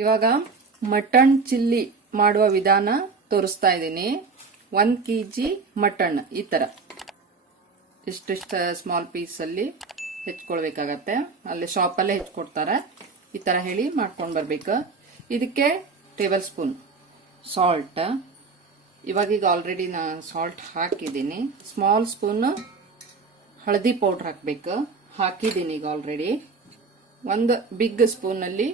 ಇವಾಗ mutton chilli ಮಾಡುವ ವಿಧಾನ ತೋರಿಸ್ತಾ ಇದ್ದೀನಿ. 1 kg ಮಟನ್ ಈ ತರ ಇಷ್ಟಿಷ್ಟ ಸ್ಮಾಲ್ ಪೀಸ್ ಅಲ್ಲಿ ಹೆಚ್ಚಿಕೊಳ್ಬೇಕಾಗತ್ತೆ. ಅಲ್ಲಿ ಶಾಪ್ ಅಲ್ಲೇ ಹೆಚ್ಚಿಕೊಡ್ತಾರೆ. ಈ ತರ ಹೇಳಿ ಮಾಡ್ಕೊಂಡು ಬರ್ಬೇಕು. ಇದಕ್ಕೆ ಟೇಬಲ್ ಸ್ಪೂನ್ ಸಾಲ್ಟ್, ಇವಾಗ ಆಲ್ರೆಡಿ ನಾನು ಸಾಲ್ಟ್ ಹಾಕಿದ್ದೀನಿ. ಸ್ಮಾಲ್ ಸ್ಪೂನ್ ಹಳದಿ ಪೌಡರ್ ಹಾಕಬೇಕು, ಹಾಕಿದ್ದೀನಿ ಈಗ ಆಲ್ರೆಡಿ. ಒಂದು ಬಿಗ್ ಸ್ಪೂನ್ ಅಲ್ಲಿ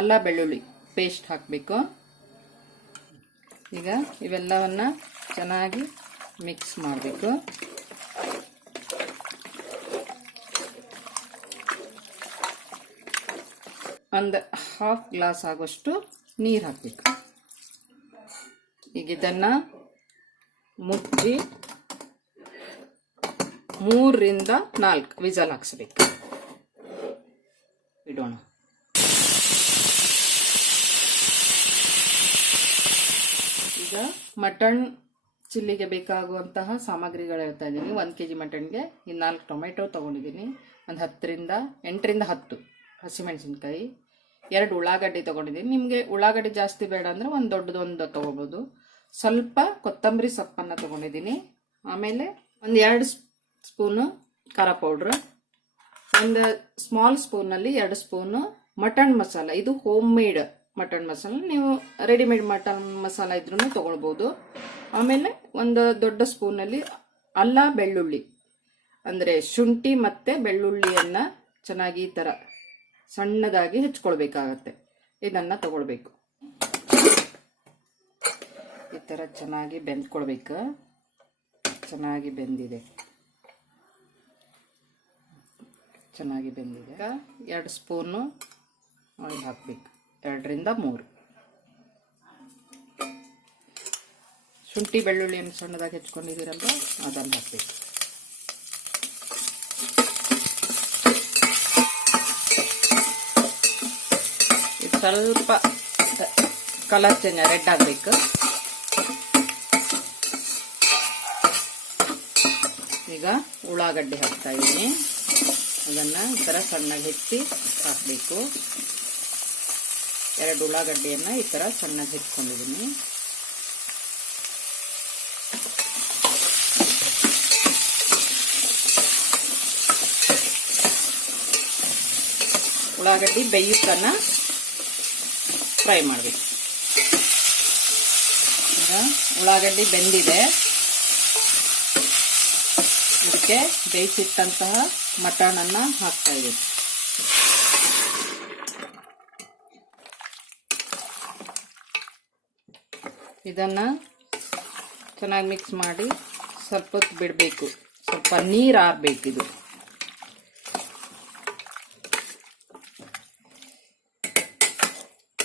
ಅಲ್ಲ ಬೆಳ್ಳುಳ್ಳಿ ಪೇಸ್ಟ್ ಹಾಕಬೇಕು. ಈಗ ಇವೆಲ್ಲವನ್ನ ಚೆನ್ನಾಗಿ ಮಿಕ್ಸ್ ಮಾಡಬೇಕು. ಒಂದು ಹಾಫ್ ಗ್ಲಾಸ್ ಆಗೋಷ್ಟು ನೀರು ಹಾಕಬೇಕು. ಈಗ ಇದನ್ನ ಮುಚ್ಚಿ 3 ರಿಂದ 4 ವಿಸಲ್ ಹಾಕ್ಸ್ಬೇಕು. ಇಡೋಣ. ಈಗ ಮಟನ್ ಚಿಲ್ಲಿಗೆ ಬೇಕಾಗುವಂತಹ ಸಾಮಗ್ರಿಗಳು ಹೇಳ್ತಾ ಇದ್ದೀನಿ. 1 kg ಮಟನ್ಗೆ 4 ಟೊಮೆಟೊ ತಗೊಂಡಿದ್ದೀನಿ, ಒಂದು 8 ರಿಂದ 10 ಹಸಿಮೆಣಸಿನ್ಕಾಯಿ, 2 ಉಳ್ಳಾಗಡ್ಡಿ ತಗೊಂಡಿದ್ದೀನಿ. ನಿಮಗೆ ಉಳ್ಳಾಗಡ್ಡಿ ಜಾಸ್ತಿ ಬೇಡ ಅಂದ್ರೆ ಒಂದು ದೊಡ್ಡದೊಂದು ತಗೋಬಹುದು. ಸ್ವಲ್ಪ ಕೊತ್ತಂಬರಿ ಸೊಪ್ಪನ್ನು ತಗೊಂಡಿದ್ದೀನಿ. ಆಮೇಲೆ ಒಂದು 2 ಸ್ಪೂನು ಖಾರ ಪೌಡ್ರ್, ಒಂದು ಸ್ಮಾಲ್ ಸ್ಪೂನಲ್ಲಿ 2 ಸ್ಪೂನು ಮಟನ್ ಮಸಾಲ. ಇದು ಹೋಮ್ ಮೇಡ್ ಮಟನ್ ಮಸಾಲ, ನೀವು ರೆಡಿಮೇಡ್ ಮಟನ್ ಮಸಾಲ ಇದ್ರೂ ತಗೊಳ್ಬಹುದು. ಆಮೇಲೆ ಒಂದು ದೊಡ್ಡ ಸ್ಪೂನಲ್ಲಿ ಅಲ್ಲ ಬೆಳ್ಳುಳ್ಳಿ, ಅಂದ್ರೆ ಶುಂಠಿ ಮತ್ತೆ ಬೆಳ್ಳುಳ್ಳಿಯನ್ನ ಚೆನ್ನಾಗಿ ಈ ತರ ಸಣ್ಣದಾಗಿ ಹೆಚ್ಚಿಕೊಳ್ಬೇಕಾಗತ್ತೆ. ಇದನ್ನ ತಗೊಳ್ಬೇಕು. ಈ ತರ ಚೆನ್ನಾಗಿ ಬೆಂದ್ಕೊಳ್ಬೇಕು. ಚೆನ್ನಾಗಿ ಬೆಂದಿದೆ, ಚೆನ್ನಾಗಿ ಬೆಂದಿದೆ. 2 ಸ್ಪೂನು ಆಯಿಲ್ ಹಾಕಬೇಕು, 2 ರಿಂದ 3. ಶುಂಠಿ ಬೆಳ್ಳುಳ್ಳಿಯನ್ನು ಸಣ್ಣದಾಗಿ ಹೆಚ್ಚಿಕೊಂಡಿದ್ದೀರಲ್ವ ಅದನ್ನು ಹಾಕಬೇಕು. ಇದು ಸ್ವಲ್ಪ ಕಲರ್ ಚೇಂಜ್ ರೆಡ್ ಆಗಬೇಕು. ಈಗ ಉಳ್ಳಾಗಡ್ಡಿ ಹಾಕ್ತಾ ಇದ್ದೀನಿ. ಅದನ್ನ ಈ ತರ ಸಣ್ಣಗೆ ಹೆಚ್ಚಿ ಹಾಕಬೇಕು. 2 ಉಳ್ಳಾಗಡ್ಡಿಯನ್ನ ಈ ತರ ಸಣ್ಣಗೆ ಹೆಚ್ಚಿಕೊಂಡಿದ್ದೀನಿ. ಉಳ್ಳಾಗಡ್ಡಿ ಬೇಯುತ್ತನ ಫ್ರೈ ಮಾಡಬೇಕು. ಈಗ ಉಳ್ಳಾಗಡ್ಡಿ ಬೆಂದಿದೆ. ಇದಕ್ಕೆ ಬೇಯಿಸಿಟ್ಟಂತಹ ಮಟನ್ ಅನ್ನ ಹಾಕ್ತಾ ಇದ್ದೀನಿ. ಇದನ್ನ ಚೆನ್ನಾಗಿ ಮಿಕ್ಸ್ ಮಾಡಿ ಸ್ವಲ್ಪ ಹೊತ್ತು ಬಿಡಬೇಕು. ಸ್ವಲ್ಪ ನೀರು ಆರಬೇಕು. ಇದು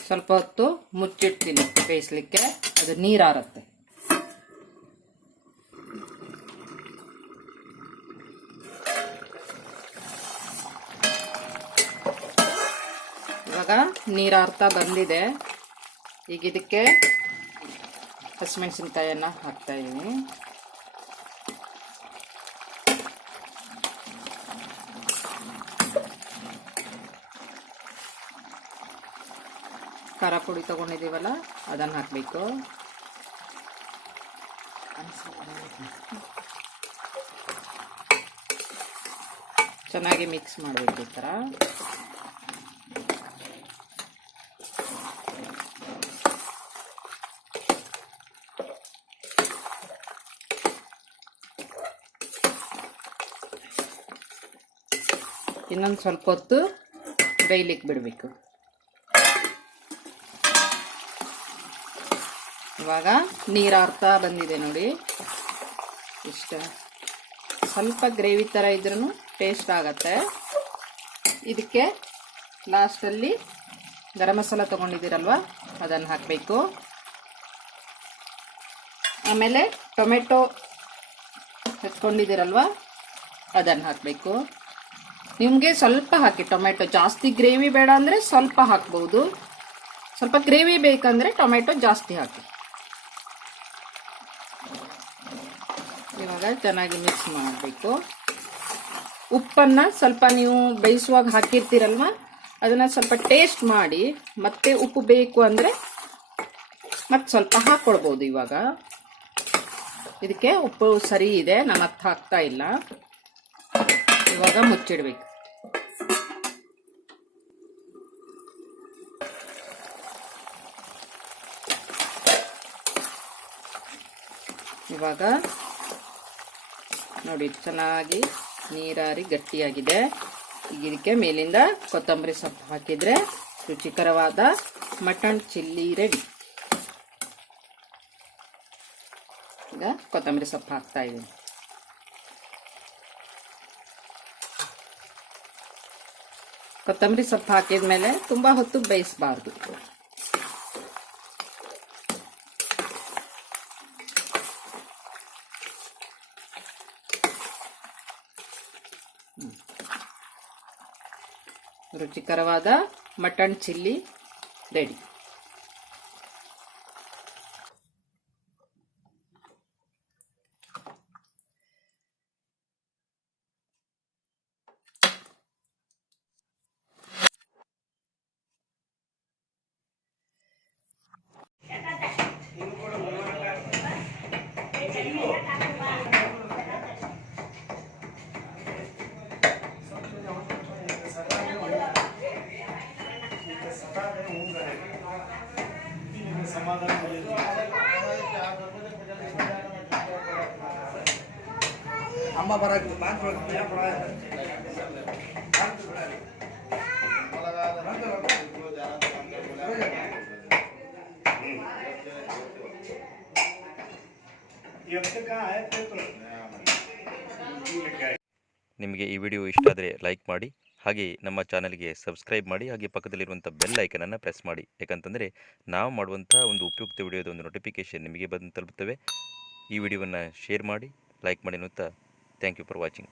ಸ್ವಲ್ಪ ಹೊತ್ತು ಮುಚ್ಚಿಡ್ತೀನಿ ಬೇಯಿಸ್ಲಿಕ್ಕೆ, ಅದು ನೀರು ಆರುತ್ತೆ. ಇವಾಗ ನೀರು ಆರ್ತಾ ಬಂದಿದೆ. ಈಗ ಇದಕ್ಕೆ ಹಸಿಮೆಣಸಿನ್ಕಾಯನ್ನ ಹಾಕ್ತಾ ಇದ್ದೀನಿ. ಖಾರ ಪುಡಿ ತಗೊಂಡಿದ್ದೀವಲ್ಲ ಅದನ್ನು ಹಾಕಬೇಕು. ಚೆನ್ನಾಗಿ ಮಿಕ್ಸ್ ಮಾಡಬೇಕು. ಈ ಥರ ಇನ್ನೊಂದು ಸ್ವಲ್ಪ ಹೊತ್ತು ಬೇಯಲಿಕ್ಕೆ ಬಿಡಬೇಕು. ಇವಾಗ ನೀರು ಆರ್ತಾ ಬಂದಿದೆ ನೋಡಿ. ಇಷ್ಟ ಸ್ವಲ್ಪ ಗ್ರೇವಿ ಥರ ಇದ್ರೂ ಟೇಸ್ಟ್ ಆಗತ್ತೆ. ಇದಕ್ಕೆ ಲಾಸ್ಟಲ್ಲಿ ಗರಂ ಮಸಾಲ ತೊಗೊಂಡಿದ್ದೀರಲ್ವ ಅದನ್ನು ಹಾಕಬೇಕು. ಆಮೇಲೆ ಟೊಮೆಟೊ ಹೆಚ್ಚಿಕೊಂಡಿದ್ದೀರಲ್ವ ಅದನ್ನು ಹಾಕಬೇಕು. ನಿಮಗೆ ಸ್ವಲ್ಪ ಹಾಕಿ, ಟೊಮೆಟೊ ಜಾಸ್ತಿ ಗ್ರೇವಿ ಬೇಡ ಅಂದರೆ ಸ್ವಲ್ಪ ಹಾಕ್ಬೋದು. ಸ್ವಲ್ಪ ಗ್ರೇವಿ ಬೇಕಂದ್ರೆ ಟೊಮೆಟೊ ಜಾಸ್ತಿ ಹಾಕಿ. ಇವಾಗ ಚೆನ್ನಾಗಿ ಮಿಕ್ಸ್ ಮಾಡಬೇಕು. ಉಪ್ಪನ್ನ ಸ್ವಲ್ಪ ನೀವು ಬೇಯಿಸುವಾಗ ಹಾಕಿರ್ತೀರಲ್ವ, ಅದನ್ನ ಸ್ವಲ್ಪ ಟೇಸ್ಟ್ ಮಾಡಿ ಮತ್ತೆ ಉಪ್ಪು ಬೇಕು ಅಂದ್ರೆ ಮತ್ತೆ ಸ್ವಲ್ಪ ಹಾಕ್ಕೊಳ್ಬೋದು. ಇವಾಗ ಇದಕ್ಕೆ ಉಪ್ಪು ಸರಿ ಇದೆ, ನಾನು ಮತ್ತೆ ಹಾಕ್ತಾ ಇಲ್ಲ. ಇವಾಗ ಮುಚ್ಚಿಡ್ಬೇಕು. ಇವಾಗ ನೋಡಿ ಚೆನ್ನಾಗಿ ನೀರಾರಿ ಗಟ್ಟಿಯಾಗಿದೆ. ಈಗ ಇದಕ್ಕೆ ಮೇಲಿಂದ ಕೊತ್ತಂಬರಿ ಸೊಪ್ಪು ಹಾಕಿದ್ರೆ ರುಚಿಕರವಾದ ಮಟನ್ ಚಿಲ್ಲಿ ರೆಡಿ. ಈಗ ಕೊತ್ತಂಬರಿ ಸೊಪ್ಪು ಹಾಕ್ತಾ ಇದ್ದೀನಿ. ಕೊತ್ತಂಬರಿ ಸೊಪ್ಪು ಹಾಕಿದ್ಮೇಲೆ ತುಂಬಾ ಹೊತ್ತು ಬೇಯಿಸಬಾರ್ದು. ರುಚಿಕರವಾದ ಮಟನ್ ಚಿಲ್ಲಿ ರೆಡಿ. ಅಮ್ಮ ಬರಕ್ಕೆ ನಿಮಗೆ ಈ ವಿಡಿಯೋ ಇಷ್ಟ ಆದರೆ ಲೈಕ್ ಮಾಡಿ, ಹಾಗೆ ನಮ್ಮ ಚಾನಲ್ಗೆ ಸಬ್ಸ್ಕ್ರೈಬ್ ಮಾಡಿ, ಹಾಗೆ ಪಕ್ಕದಲ್ಲಿರುವಂಥ ಬೆಲ್ ಐಕನನ್ನು ಪ್ರೆಸ್ ಮಾಡಿ. ಯಾಕಂತಂದರೆ ನಾವು ಮಾಡುವಂಥ ಒಂದು ಉಪಯುಕ್ತ ವಿಡಿಯೋದ ಒಂದು ನೋಟಿಫಿಕೇಷನ್ ನಿಮಗೆ ಬಂದು ತಲುಪುತ್ತವೆ. ಈ ವಿಡಿಯೋವನ್ನು ಶೇರ್ ಮಾಡಿ, ಲೈಕ್ ಮಾಡಿ ಅನ್ನುತ್ತಾ ಥ್ಯಾಂಕ್ ಯು ಫಾರ್ ವಾಚಿಂಗ್.